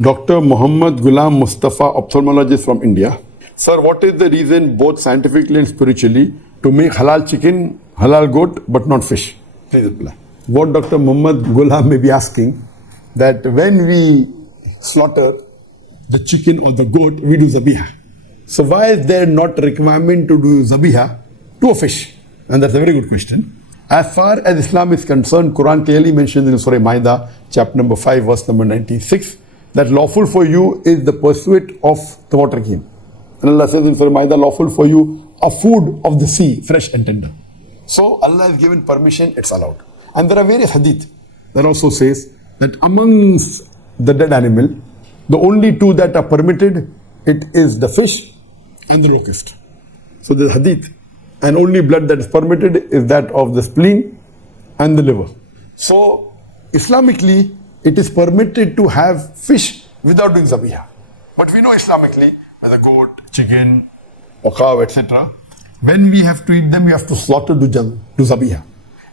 Dr. Muhammad Ghulam Mustafa, ophthalmologist from India. Sir, what is the reason both scientifically and spiritually to make halal chicken, halal goat, but not fish? Please reply. What Dr. Muhammad Ghulam may be asking, that when we slaughter the chicken or the goat, we do zabiha. So why is there not a requirement to do zabiha to a fish? And that's a very good question. As far as Islam is concerned, Quran clearly mentions in Surah Ma'idah, chapter number 5, verse number 96, that lawful for you is the pursuit of the water game. And Allah says in Surah Ma'idah, lawful for you a food of the sea, fresh and tender. So Allah has given permission, it's allowed. And there are various hadith that also says that amongst the dead animal, the only two that are permitted, it is the fish and the locust. So the hadith, and only blood that is permitted is that of the spleen and the liver. So Islamically, it is permitted to have fish without doing zabiha. But we know Islamically, whether goat, chicken, or cow, etc., when we have to eat them, we have to slaughter to zabiha.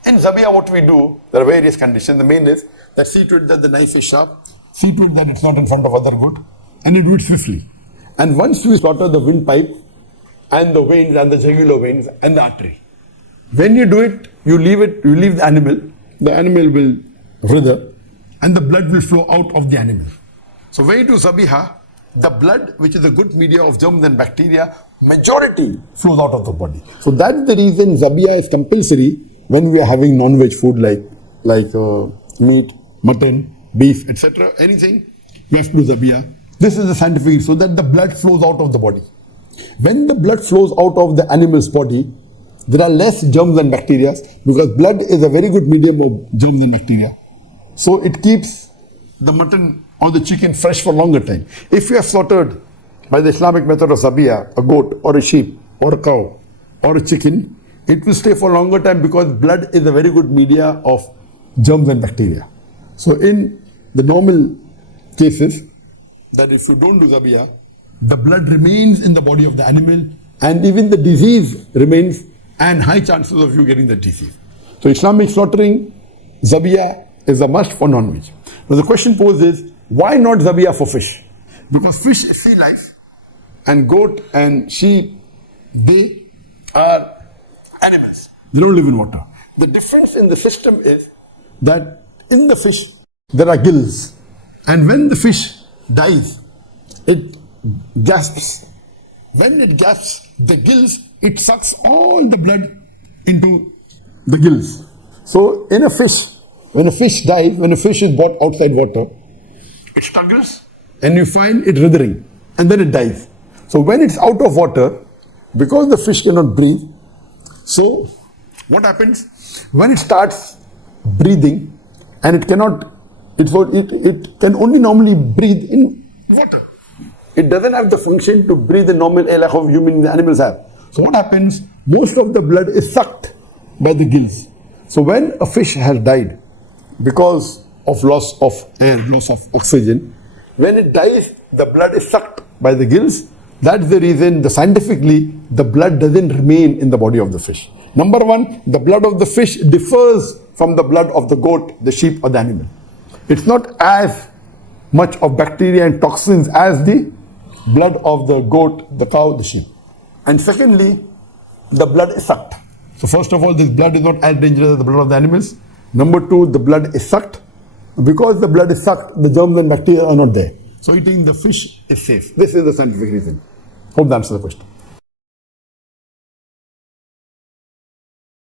In zabiha, what we do, there are various conditions. The main is that see to it that the knife is sharp, see to it that it's not in front of other goat, and you do it swiftly. And once we slaughter the windpipe, and the veins, and the jugular veins, and the artery, when you do it, you leave the animal will writher, and the blood will flow out of the animal. So when you do zabiha, the blood, which is a good media of germs and bacteria, majority flows out of the body. So that's the reason zabiha is compulsory when we are having non-veg food like meat, mutton, beef, etc. Anything, we have to do zabiha. This is the scientific, so that the blood flows out of the body. When the blood flows out of the animal's body, there are less germs and bacteria, because blood is a very good medium of germs and bacteria. So it keeps the mutton or the chicken fresh for longer time. If you have slaughtered by the Islamic method of zabiya, a goat or a sheep or a cow or a chicken, it will stay for longer time because blood is a very good media of germs and bacteria. So in the normal cases, that if you don't do zabiya, the blood remains in the body of the animal, and even the disease remains, and high chances of you getting the disease. So Islamic slaughtering, zabiya, is a must for non-veg. Now the question posed is, why not zabiya for fish? Because fish is sea life, and goat and sheep, they are animals. They don't live in water. The difference in the system is that in the fish, there are gills. And when the fish dies, it gasps. When it gasps, the gills, it sucks all the blood into the gills. So in a fish, when a fish dies, when a fish is brought outside water, it struggles and you find it writhing, and then it dies. So when it's out of water, because the fish cannot breathe, so what happens? When it starts breathing, and it can only normally breathe in water. It doesn't have the function to breathe the normal air like how human animals have. So what happens? Most of the blood is sucked by the gills. So when a fish has died because of loss of air, loss of oxygen, when it dies, the blood is sucked by the gills. That's the reason, scientifically, the blood doesn't remain in the body of the fish. Number one, the blood of the fish differs from the blood of the goat, the sheep, or the animal. It's not as much of bacteria and toxins as the blood of the goat, the cow, the sheep. And secondly, the blood is sucked. So first of all, this blood is not as dangerous as the blood of the animals. Number two, the blood is sucked. Because the blood is sucked, the germs and bacteria are not there. So eating the fish is safe. This is the scientific reason. Hope that answers the question.